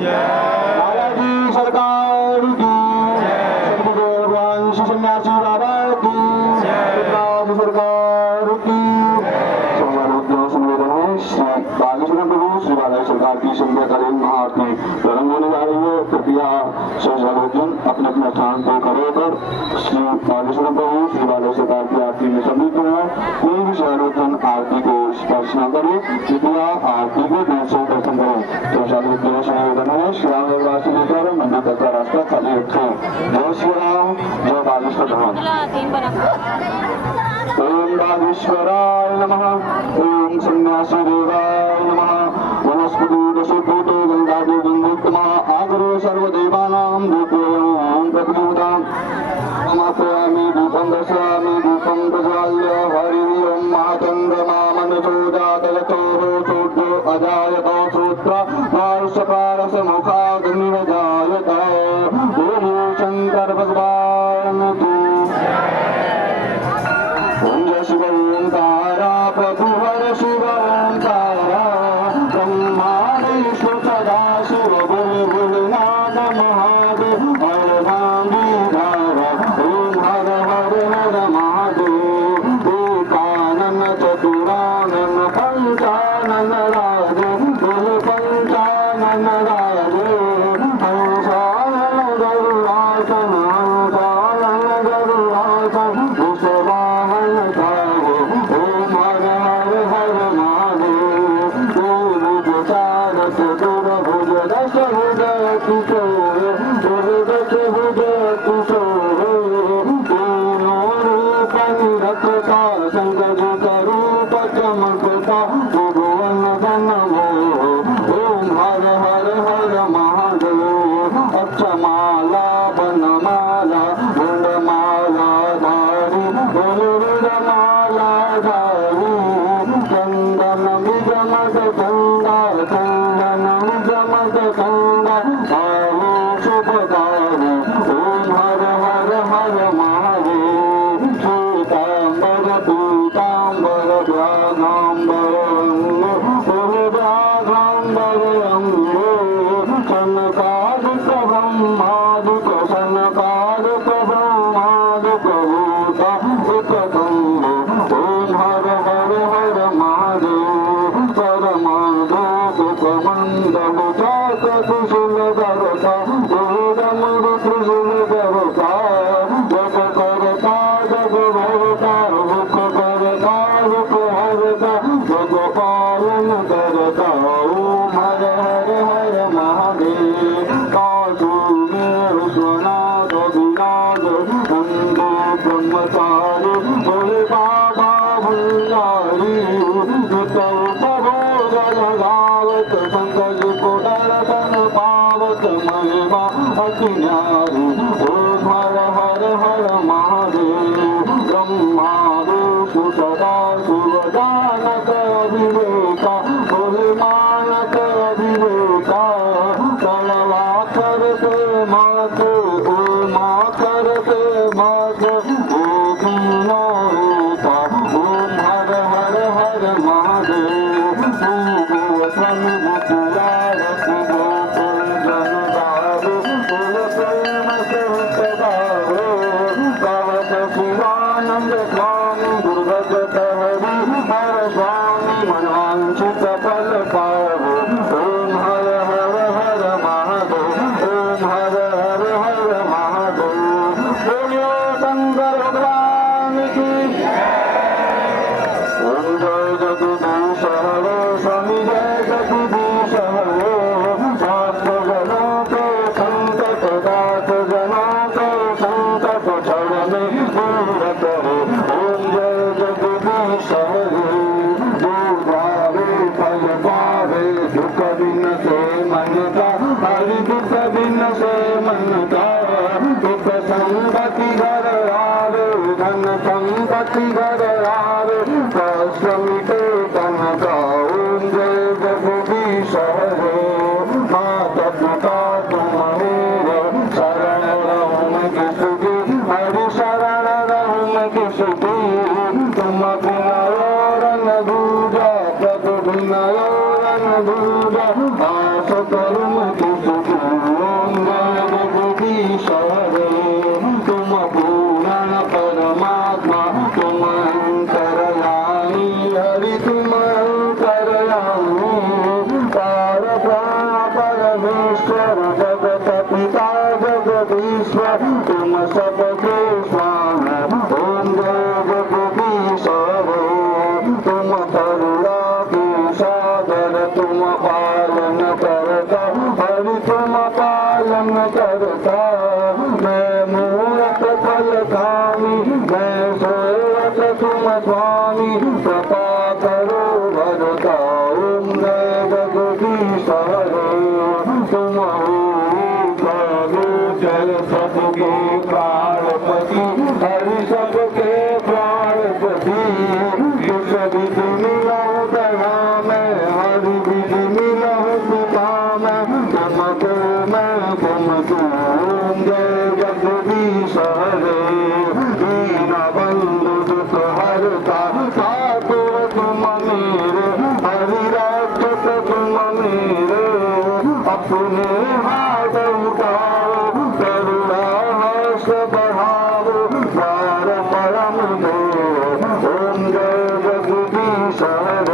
दादाजी सरकार की सदगुरु भगवान श्री सन्यासी बाबा की दादाजी सरकार की श्री बागेश्वर प्रभु श्री बालाजी सरकार की संध्याकालीन महाआरती प्रारंभ होने जा रही है। कृपया श्रद्धालुजन अपने अपने स्थान पर खड़े होकर श्री बागेश्वर प्रभु श्री बालाजी सरकार की आरती में सम्मिलित हुए। कोई भी श्रद्धालुजन आरती को स्पर्श न करे, कृपया आरती को दूर से दर्शन करें। तो श्रद्धालुजन से निवेदन है श्री राम निवासी लेकर मंदिर तक का रास्ता खाली रखें। जय श्री राम, जय बागेश्वर धाम। ओम बागेश्वराय नमः। ओम सन्यासी देवाय नमः। वनस्पति दशभूतो गंगादि गंगोत्तमः आगरो सर्वदेवानां भूतोऽयं प्रतिभूताम्। अमात्रयामि धूपं दर्शयामि धूपं प्रज्वाल्य हरिं महाचन्द्रमा मनसो जातयतोः शूद्रो अजायत श्रोत्र वारुषपारसमुखाग्निरजायत। ओम शंकर भगवान की ओम जय शिव ओंकारा प्रभुवर शिव ओंकारा ब्रह्मादि सदा शिव बुलबुलनाद महादेव हर भांगी धारा। ओम हर हर हर महादेव एकानन चतुरानन पंचानन राजे गुरु पंचानन राजे हंसानन गरुड़ासन हंसानन गरुड़ासन विश्ववाहन काये। ओम हर हर हर महादेव भुज चार चतुर्भुज दश भुज किशोर दुर्दश भुज किशोर तीनों रूप निरखता संगजित रूप चमकता त्रिभुवन धनवो। ओम हर हर हर महादेव अक्षमाला बनमाला गुंडमाला धारी गुरुमाला धारी चंदन विजमत चंदा चंदन विजमत चंदा आयु शुभकारी। ओम हर हर हर महादेव श्वेतांबर पीतांबर व्याघांबर अंगो व्याघांबर अंगो सनकादिक ब्रह्मादिक सनकादिक ब्रह्मादिक भूता एकतंगो। ओम हर हर हर महादेव परमाधोक मंडल चाक कुशल करता वेदम त्रिशूल करता जग करता जग भरता मुख करता मुख हरता जग पालन करता। ओम हर हर हर महादेव काशी विश्वनाथ विनाथ नंदो ब्रह्मचारी भोले बाबा भंडारी नित उपभोग लगावत पंकज को दर्शन पावत महिमा अति न्यारी। ओम हर हर हर महादेव ब्रह्मा विष्णु सदा शिव जानक अभिवेका भोले मानक अभिवेका तलवाकर से माथे ओ माकर से माथे एक नौता। ओम हर हर हर महादेव भूगोसन मुकुलार सुगोकुल जनदारो कुल प्रेम से सदारो भवत शिवानंद स्वामी दुर्गत हरि हर स्वामी मनवांछित फल पावो। ओम हर हर हर महादेव ओम हर हर हर महादेव। बोलो शंकर भगवान की ओम जय जगदीश हरे स्वामी जय जगदीश हरे भक्तजनों के संकट दास जनों के संकट छड़ने दूर करे। ओम जय जगदीश हरे दुर्गावे फल पावे दुख बिन से मन का हरि दुख बिन से मन का दुख संपत्ति घर आवे धन संपत्ति घर आवे कष्ट मिटे तन का। ओम जय जगदीश हरे माता पिता तुम मेरे शरण रहूं किसकी हरि शरण रहूं किसकी तुम बिना रन दूजा प्रभु बिना रन दूजा आस करूं किसकी। ईश्वर जगत पिता जगदीश्वर तुम सबके स्वामी ओम जय जगदीश्वर तुम करुणा के सागर तुम पालन करता हरि तुम पालन करता मैं मूरत फल कामी मैं सेवक तुम स्वामी कृपा करो भरता ओम जय जगदीश्वर तुम जल सबके प्राणपति हरि सबके प्राणपति विष विधि मिलहु दया में हरि विधि मिलहु पिता में तुमको मैं तुमको ओम जय जगदीश्वर दीन बंधु दुख हरता ठाकुर तुम मेरे हरि राक्षस तुम मेरे अपने हाथ उठाओ करुणा हर्ष बढ़ाओ द्वार परम देव ओम जय जगदीश्वर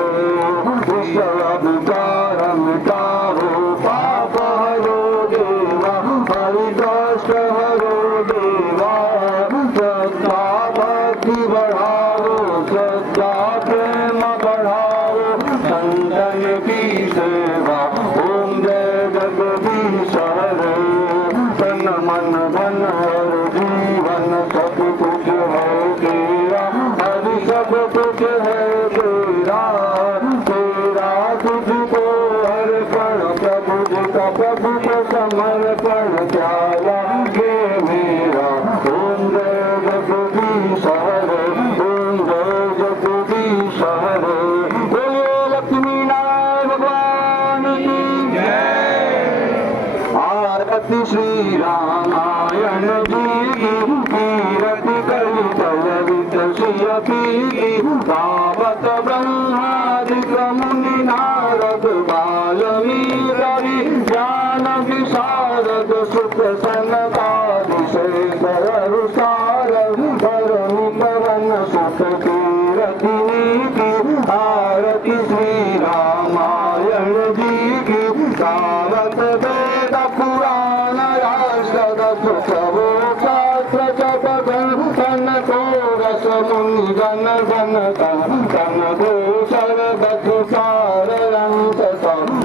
विषय विकार मिटाओ पाप हरो देवा हरि कष्ट हरो देवा श्रद्धा भक्ति बढ़ाओ श्रद्धा प्रेम बढ़ाओ संतन की सेवा ओम जय जगदीश्वर तन मन धन और जीवन सब कुछ है तेरा हरि सब कुछ है तेरा तेरा तुझको अर्पण प्रभु जी का प्रभु को समर्पण क्या लागे मेरा ओम जय जगदीश्वर ओम जय जगदीश्वर बोलो लक्ष्मी नारायण भगवान की आरती श्री रामायण जी की कीरति कलित ललित सिय की गावत ब्रह्मादिक मुनि नारद वाल्मीकि ज्ञान विशारद सुख सनकादि शेखर ऋषारद धरणि पवन सुख कीरति की आरती श्री रामायण जी की गावत वेद पुराण राष्ट्र सुखवो शास्त्र जपगण तन को रस मुनि गण गण तन घोषर बधु सार अंत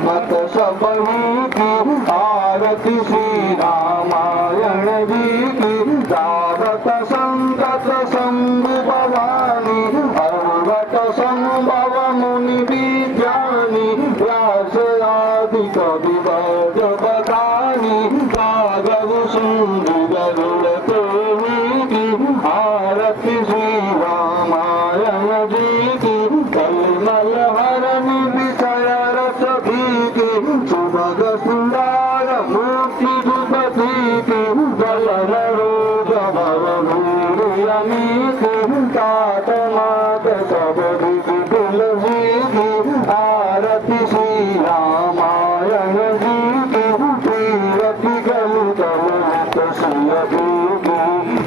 मत सबही की आरती श्री रामायण जी की गावत संतत शंभु भवानी अर्वट संभव मुनि विज्ञानी व्यास आदि कवि वैद बदानी राघव सिंधु गरुड़ प्रेमी की आरती श्री रामायण जी की कलमल हरण विषय रस भी की सुभग सुंदर मूर्ति दुपति की गलन रोग भव भूर यमी की तात मात सब विधि तुलसी की आरती श्री रामायण जी की तीरथि गलित ललित सिय की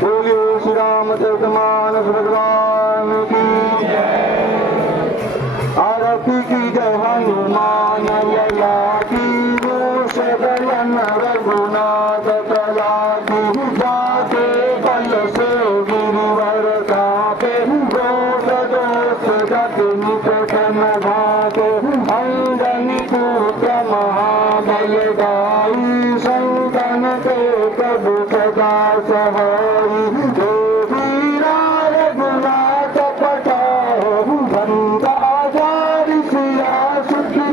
बोलिए श्री रामचरितमानस भगवान की आरती की जय हनुमान लला की रोष गलन रघुनाथ कला की जाके बल से गिरिवर कापे रोष दोष गत निकटन भागे अंजनी पुत्र महाबल गाई संतन के प्रभु सदा सहाई देवी रघुनाथ पठाओ बंदा जारी सिया सुखी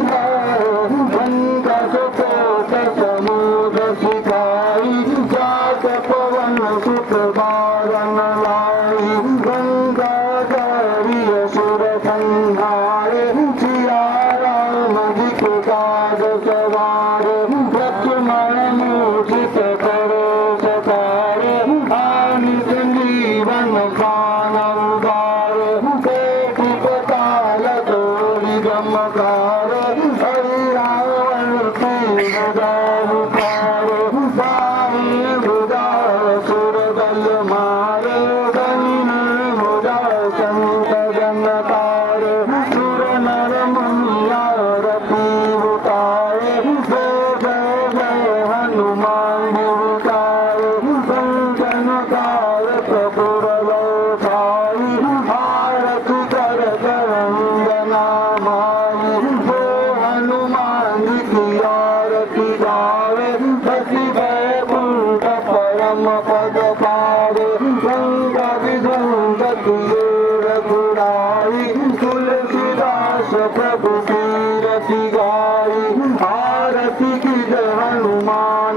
बंदा सुकोट समूद सिखाई जात पवन सुख बारन लाई गंगा जारी सुर संहारे सिया राम जी के काज सवारे लक्ष्मण मूर्छित करे सतारे आनि संजीवन प्राण उदारे देखि पताल तोड़ी गमकारे हरि रावण की उदार पारे साई उदार सुर बल मारे धनी मुदा संत जन तारे सुर नर मुनिया रति उतारे जय जय जय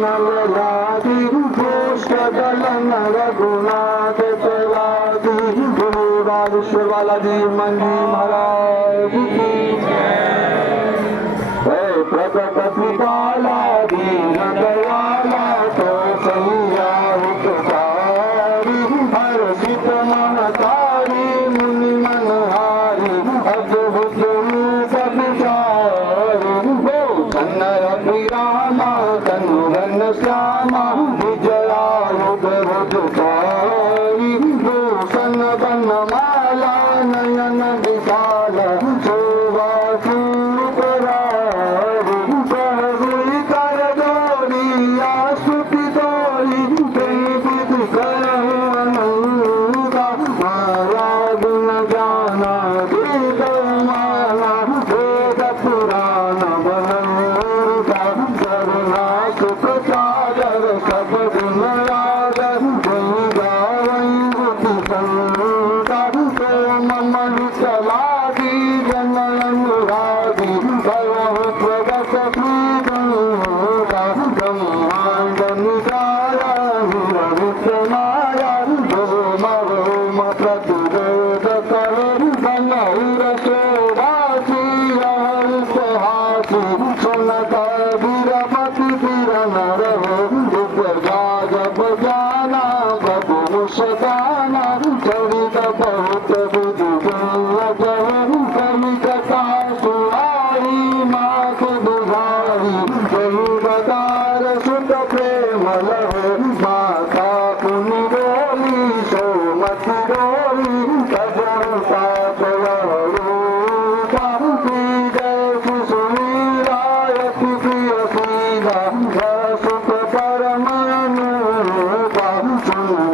लादी पुष्ट दलन रघुनाथ चलादी गुरु बागेश्वर बालाजी मंजी महाराज की प्रकट पिताला दीन दयाला तो सैया उपकारी हर्षित मनकारी मुनि मनहारी अद्भुत रूप विचारी हो कन्नड़ पिरामा तनुरन श्यामा विजयायुध रुद्धारी भूषण बनमाला नयन विशाल शोभा चरित बहुत बुद्धि कवि कथा सुहारी मात बुझारी जही बदार सुत प्रेम लहो माता पुनि बोली सोमति बोली कजन पाप रूपा जय सुमीरायति प्रिय सीधा सुत परम अनुपा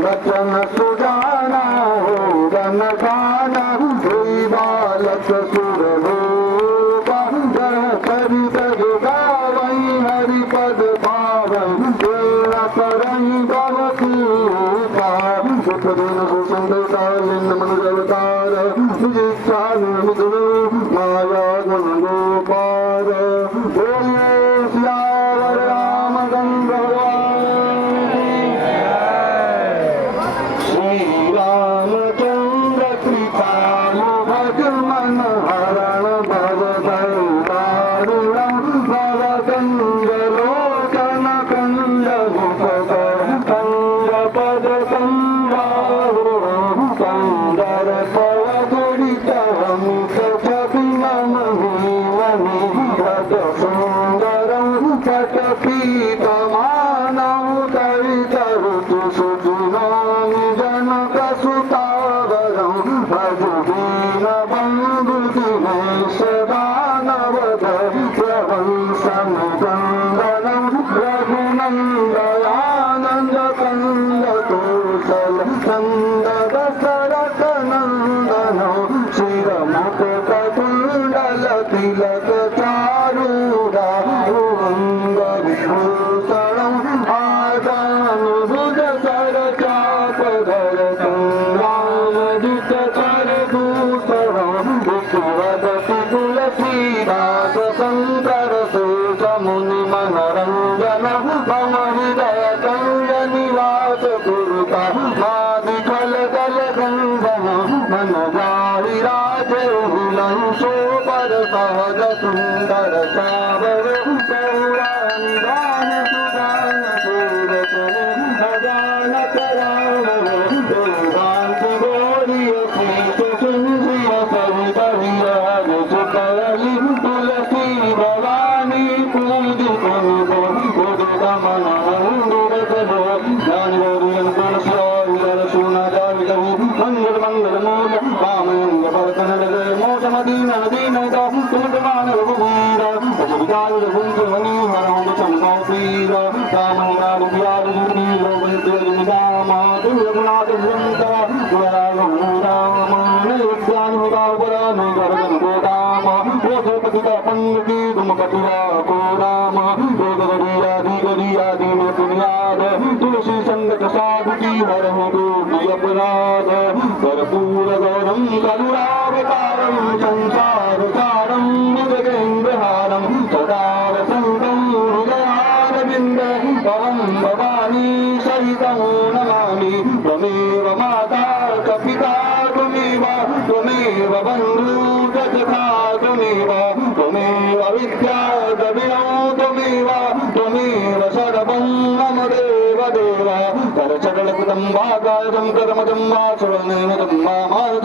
वचन सुजाना हो गन गाना श्री बालक सुर रूपा करि तज गावई हरि पद पावई तेरा करई भवतीपा सुख दिन सुसंदेता लिंग मनुज अवतार विजिक्षा निर्मितु माया गुण गोपार बोलिए सियावर रामचंद्र रामचंद्र कृपालु भगवन हरण भव दारुणं भवकंजलोचन कंज कंज पद संभारो कंदर पवगुड़ित मुख छबिनम हिवनि भज सुंदरं पटपीतमानं कवितरुचि सुजुनानि जनक सुतावरं भजुदीन बंधु दिनेश दानवध प्रवंशन गंगनं रघुनंदयानंद कंद कौशल नंद दशरथ नंदनं शिरमुकुट कुंडल तिलक चारूढा अंग विभूषणं आदानुभुज सर चाप धर संग्रामजित कर दूषणं विष्णुवदति तुलसीदास शंकर शेष मुनि मनरंजन मम हृदय कंज निवास कुरुता मादिखल दल गंधन मन जाहि राज शोभर सहज सुंदर सावर निदान सुदान सूरत भजान कराम दुर्गांति गौरिय शीश सुंदरिय सवित विराज सुकलि तुलसी भवानी पूजित उदितमन मंदिर सभो ज्ञान गौरियं तुलसी सुना जावित मंगल मंगल मूल वामंग भवतन मोचमदीन दीन तुममान रघुवीर विदाय रघुवनी हरम चंपा पीर रामं नाम प्यार जुनी रोवंत राम रघुनाथ भुवंत राम राम ज्ञान होगा बड़ा नहीं गरगन को राम वो पति का पंग की तुम कटुआ को राम रोग गलिया दीन पुनियाद तुलसी संगत साधु की हर हो अपराध कर्पूर गौरम करुणावतारम संसार सारम मुदगेन्द्रहारम सदा वसंतम हृदयारविंद देव सर्वं मम देव देव कर चरण कुटुम्बाकायं कर्मजं वा सुवर्णेन